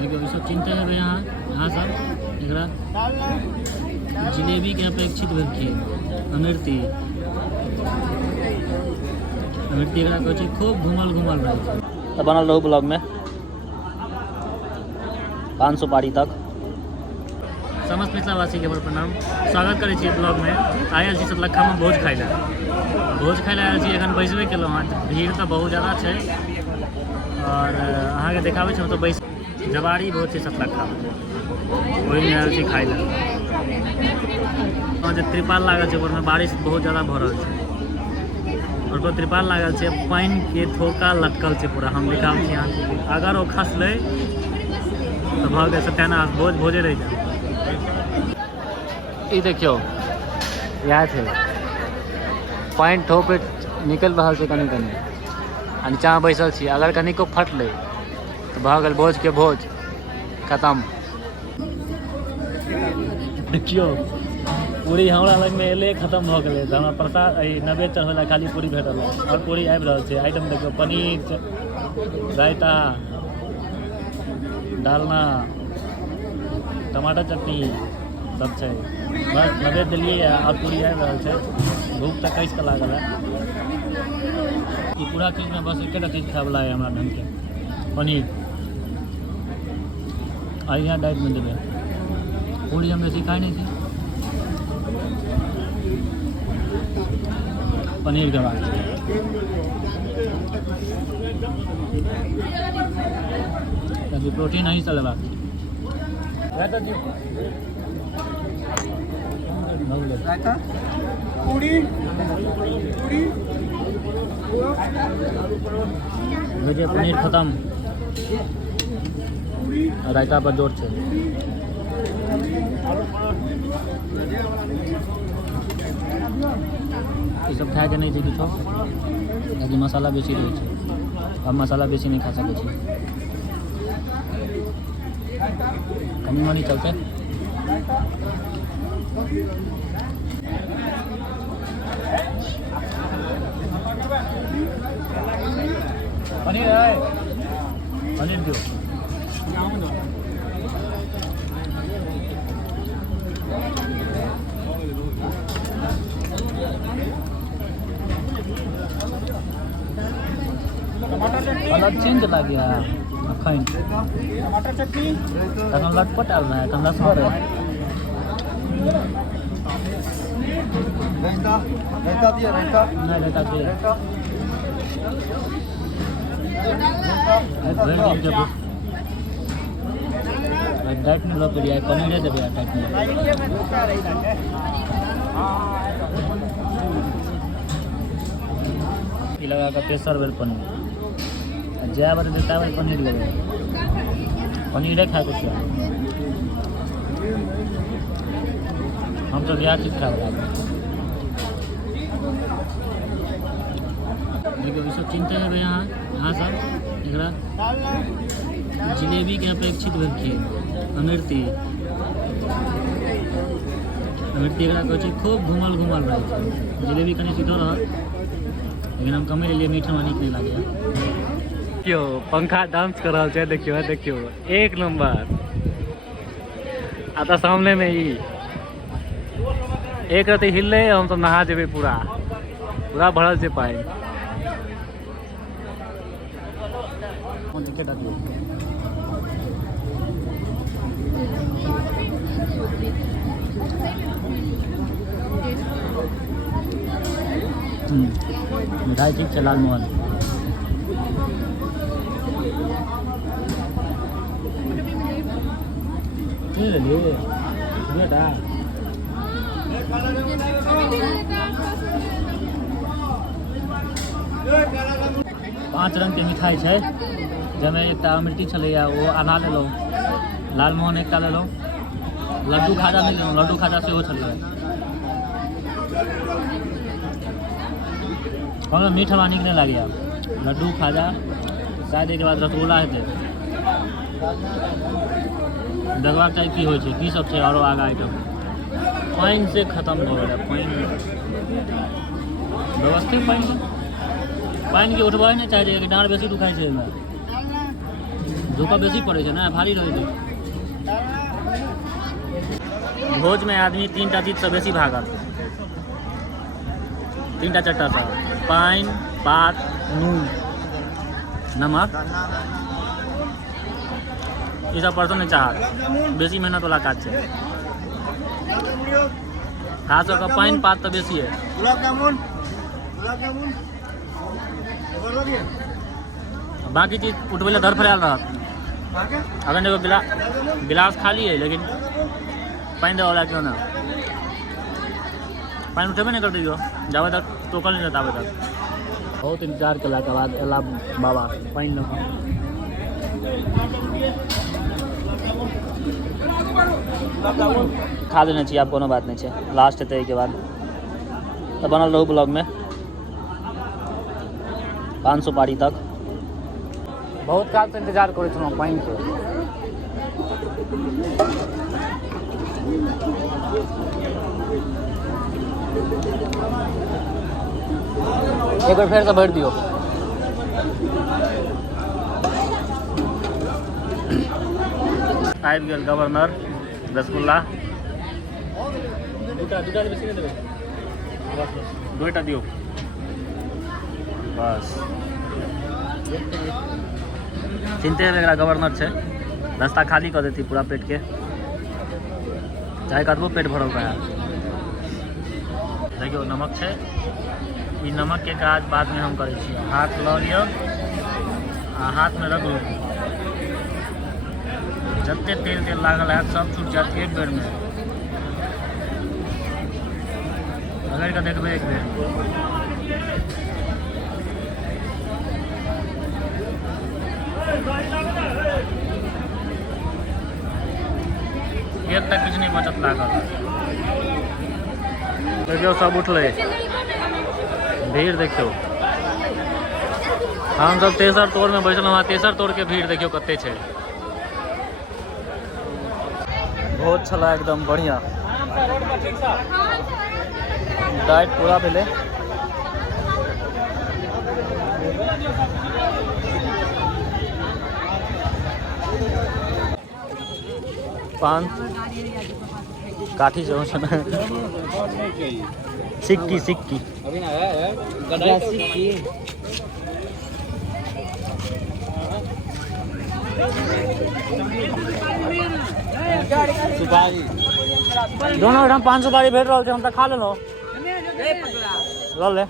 देखियो सब चिन्हते हैं यहाँ सब एकरा जिलेबी के अपेक्षित भेलखिन अमृति एकरा कहै छै खूब घूमल रहै छै। तऽ बनल रहू ब्लॉग में 500 पारी तक। समस्त मिथिलावासी के बड़ प्रणाम, स्वागत करै छी ब्लॉग में। आयल छी सतलखा में भोज खाय लए आयल छी। एखन बैसबे केलहुँ हँ, भीड़ तऽ बहुत ज़्यादा छै और अहाँके देखाबै छी मतलब बैस जवारी बहुत छै सतलखा में, ओहिमे आयल छी खाय लए। जे त्रिपाल लागल छै ऊपर में बारिश बहुत ज़्यादा भऽ रहल छै और ऊपर त्रिपाल लागल छै, पानि के थोका लटकल छै पूरा। हम देखाबै छी अहाँके, अगर ओ खसलै तो भऽ गेल सत्यानाश, भोजे रहि जाए। ई देखियो इएह छै, पानि ठोपे निकलि रहल छै कनि कनि आ नीचाँ बैसल छी। अगर कनिको फटलै तो भऽ गेल भोज के भोज खत्म। देखियो पूरी हमरा लग में एले खत्म भऽ गेलै तऽ हमरा प्रसाद नैवेद्य चढ़बै लए खाली पूरी भेटल और पूरी आबि रहल छै। आइटम देखियो पनीर, रायता, डालना, टमाटर चटनी सब छै। बस नैवेद्य देलियै और पूरी आबि रहल छै। भूख तऽ कैस के लागल है। ई पूरा चीज में बस एकेटा चीज खाय वाला है हमरा ढंग के, पनीर। और यहाँ डाइट में देबै पूरी हम बेसी खाई नहीं थी, पनीर के बाद क्योंकि प्रोटीन नहीं से लेबाक देखिए पनीर खत्म, रायता पर जोर छै। ये सब खाए के नहीं छै किछो, कियाकि मसाला बेसी रहै छै। हम मसाला बेसी नहीं खा सकै छी, कनी मनी चलते। पनीर है, पनीर दो। कलर चेंज लग गया अखन, टमाटर चटनी तखन लटपट आयल है, तखन लसगर है। रायता दिया, रायता नहीं, रायता दिया डाइट में लो पड़ी है, पनीर देवे डाइट में लगा कर 63 बेर पनीर जै बार देता है पनीर लगे, पनीरे खा के चाहिए। हम तो यह चीज़ खा रहे हैं। देखियो सब चिन्हते हैं यहाँ सब एकरा जिलेबी के अपेक्षित भेलखिन अमृति एकरा कहै छै खूब घूमल रहै छै। जिलेबी कनि सीधो रहत लेकिन हम कमे लिए, मीठ हमरा नीक नहीं लगे। देखियो पंखा डांस कर रहा है, देखियो एक नंबर। आता सामने में ही एक रति हिलले हम तो नहा जेबे, पूरा भरल से पाए। मिठाई ठीक है, लालमोहन। बेटा 5 रंग के मिठाई है, जैमे एक अमृति छलैया वो आधा ले लो, लालमोहन एक ले लो, लड्डू खाजा नहीं लो, लड्डू खाजा से वो छलै। हमें मीठ हवा नीक नहीं लगे, लड्डू खाजा शायद एक बाद रसगुल्ला हेतै। देखबाक चाही की होइ छै, की सब छै आरो आगा आइटम। पानि से खत्म हो गया, पानि व्यवस्थित पानि के उठबे नहीं चाहे, डाँड़ बेसी दुखाई छै। धोखा बेसी पड़े छै ना, भारी रहे छै। भोज में आदमी 3टा चीज से बेसी भागत, 3टा 4टा से, पाइन, भात, नून, नमक। ये सब पर्सन नहीं चाहत, बेसी मेहनत वाला काज छै। खास कर पाइन पात तो बेसी है। बाकी चीज उठवे धर फैल रहा। अगर देखो गिलास खाली है लेकिन पानी दे वाला क्यों ना, पानी उठेबे नहीं कर दियो जब तक टोकल नहीं रहता तब तक। बहुत इंतजार कला के बाद एला बाबा पानी लगा। खा लेना चाहिए, आप कोनो बात नहीं है। लास्ट है के बाद तो बनल रहू ब्लॉग में 500 पारी तक। बहुत काल से इंतजार करे छलहुँ पानी के। एक बार फिर से भर दियो। आबि गेल गवर्नर रसगुल्ला। दूटा दियो बस। चिंते एकरा गवर्नर है, रास्ता खाली कर देती पूरा पेट के, चाहे कतबो पेट भरल रहा। देखियो नमक है, ई नमक के काज बाद में हम करे छी। हाथ ल लियो आ हाथ में रख लो, जते तेल लागल है सब छूट जात एक बेर में। रगड़ के देखबे एक बेर। एक तक कुछ नहीं बचत लागल। देखियो सब उठले, भीड़ देखियो। हम सब तेसर तोड़ में बैठल, वहाँ तेसर तोड़ के भीड़ देखियो कते छै। बहुत छला एकदम बढ़िया, डाइट पूरा भेले। पान काठी जो है ना, सिक्की सिक्की सिक्की दोनों 500 बारी भेट रहा है, हम तो खा ले लो ले।